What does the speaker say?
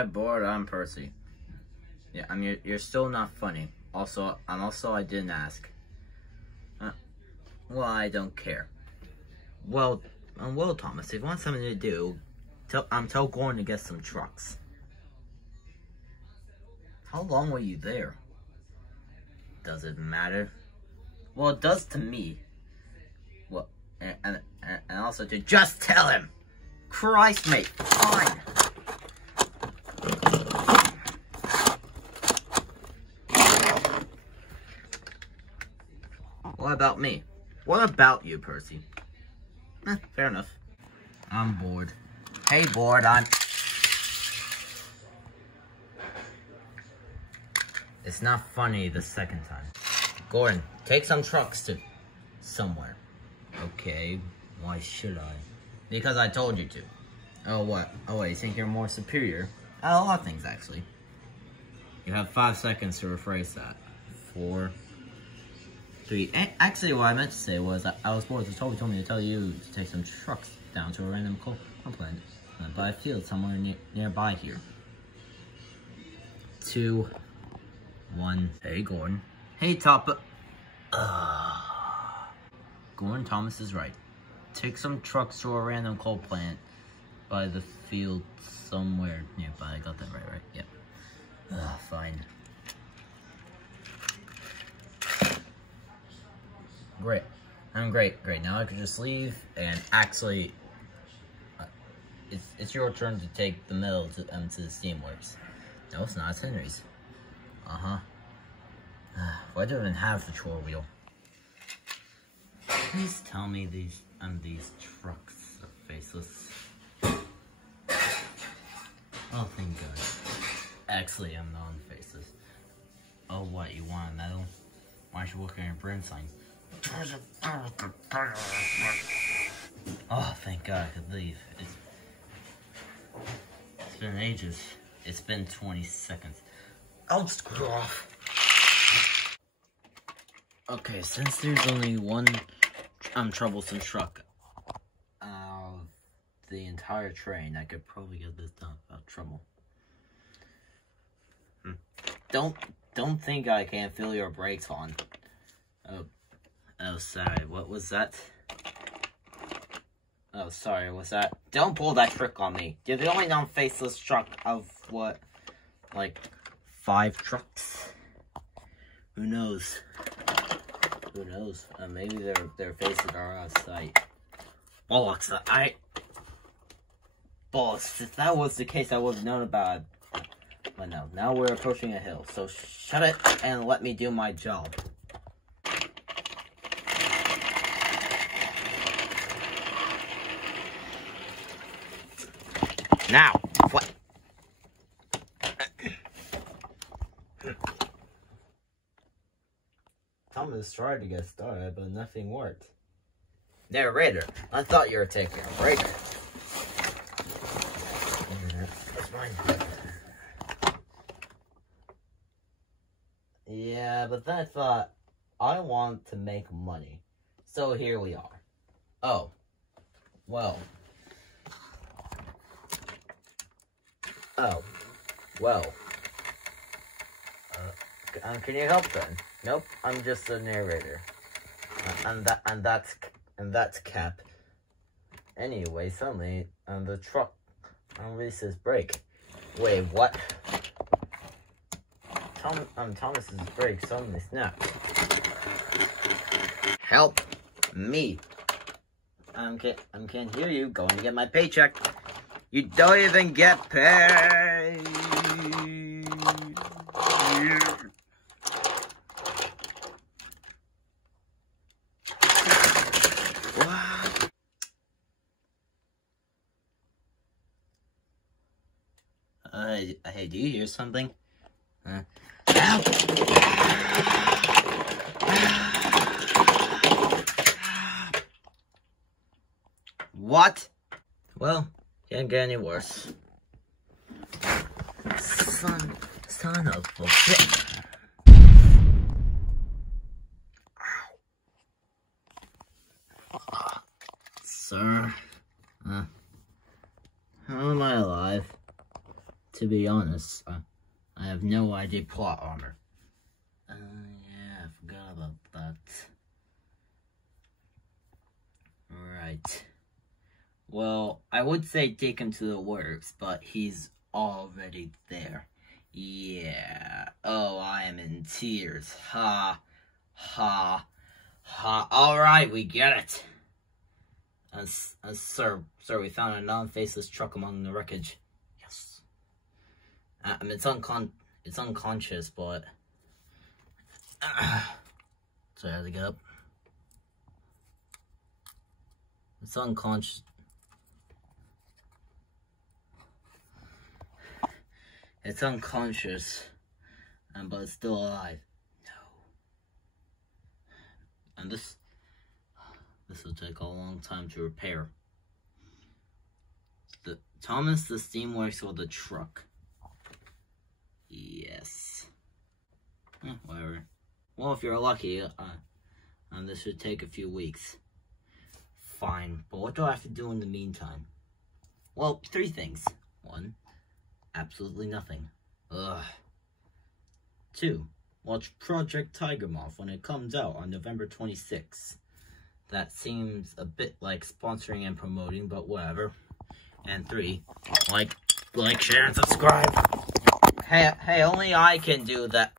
Hi, bored. I'm Percy. Yeah, I mean, you're still not funny. Also, I didn't ask. Well, I don't care. Well, Thomas, if you want something to do, tell Gordon to get some trucks. How long were you there? Does it matter? Well, it does to me. Well, and also to just tell him. Christ, mate, fine. What about me? What about you, Percy? Fair enough. I'm bored. Hey, bored, It's not funny the second time. Gordon, take some trucks to somewhere. Okay, why should I? Because I told you to. Oh, what? Oh, wait, you think you're more superior? A lot of things, actually. You have 5 seconds to rephrase that. 4, 3. Actually, what I meant to say was I was bored, so Toby told me to tell you to take some trucks down to a random coal plant by a field somewhere nearby here. 2, 1. Hey, Gordon. Hey, Toppa. Gordon Thomas is right. Take some trucks to a random coal plant by the field somewhere nearby. I got that right? Yep. Fine. Great. I'm great. Now I can just leave, and actually, it's your turn to take the mill to the steamworks. No, it's not. It's Henry's. Why do I even have the chore wheel? Please tell me these trucks are faceless. Oh, thank God. Actually, I'm non-faceless. Oh, what? You want a medal? Why should you work on your brand sign? Oh, thank God I could leave. It's been ages. It's been 20 seconds. I'll screw off. Okay, since there's only one troublesome truck out of the entire train, I could probably get this done without trouble. Don't think I can't feel your brakes on. Oh, sorry, what was that? Oh, sorry, what's that? Don't pull that trick on me. You're the only non-faceless truck of, what, like, 5 trucks? Who knows? Who knows? Maybe their faces are out of sight. Bollocks, Bollocks, if that was the case, I would have known about it. But no, now we're approaching a hill, so shut it and let me do my job. Now, what? Thomas tried to get started, but nothing worked. Narrator, I thought you were taking a break. That's mine. Yeah, but then I thought, I want to make money. So here we are. Oh. Well. Oh. Well. Can you help then? Nope, I'm just a narrator. And that's Cap. Anyway, suddenly, the truck releases brake. Wait, what? Thomas's brake suddenly snapped. Help me! I can't hear you. Going to get my paycheck. You don't even get paid. What? Hey, do you hear something? Help! What? Well, can't get any worse. Son of a bitch. Sir, how am I alive? To be honest, I have no idea. Plot armor. Yeah, I forgot about that. Right. Well, I would say take him to the works, but he's already there. Yeah. Oh, I am in tears. Ha. Ha. Ha. Alright, we get it. Sir, we found a non-faceless truck among the wreckage. Yes. I mean, it's unconscious, but... so I have to get up. It's unconscious. It's unconscious, but it's still alive. No. And this will take a long time to repair. Thomas, the steam works with the truck. Yes. Whatever. Well, if you're lucky, this should take a few weeks. Fine, but what do I have to do in the meantime? Well, 3 things. 1, absolutely nothing. Ugh. 2, watch Project Tiger Moth when it comes out on November 26th. That seems a bit like sponsoring and promoting, but whatever. And 3, like, share, and subscribe. Hey, only I can do that.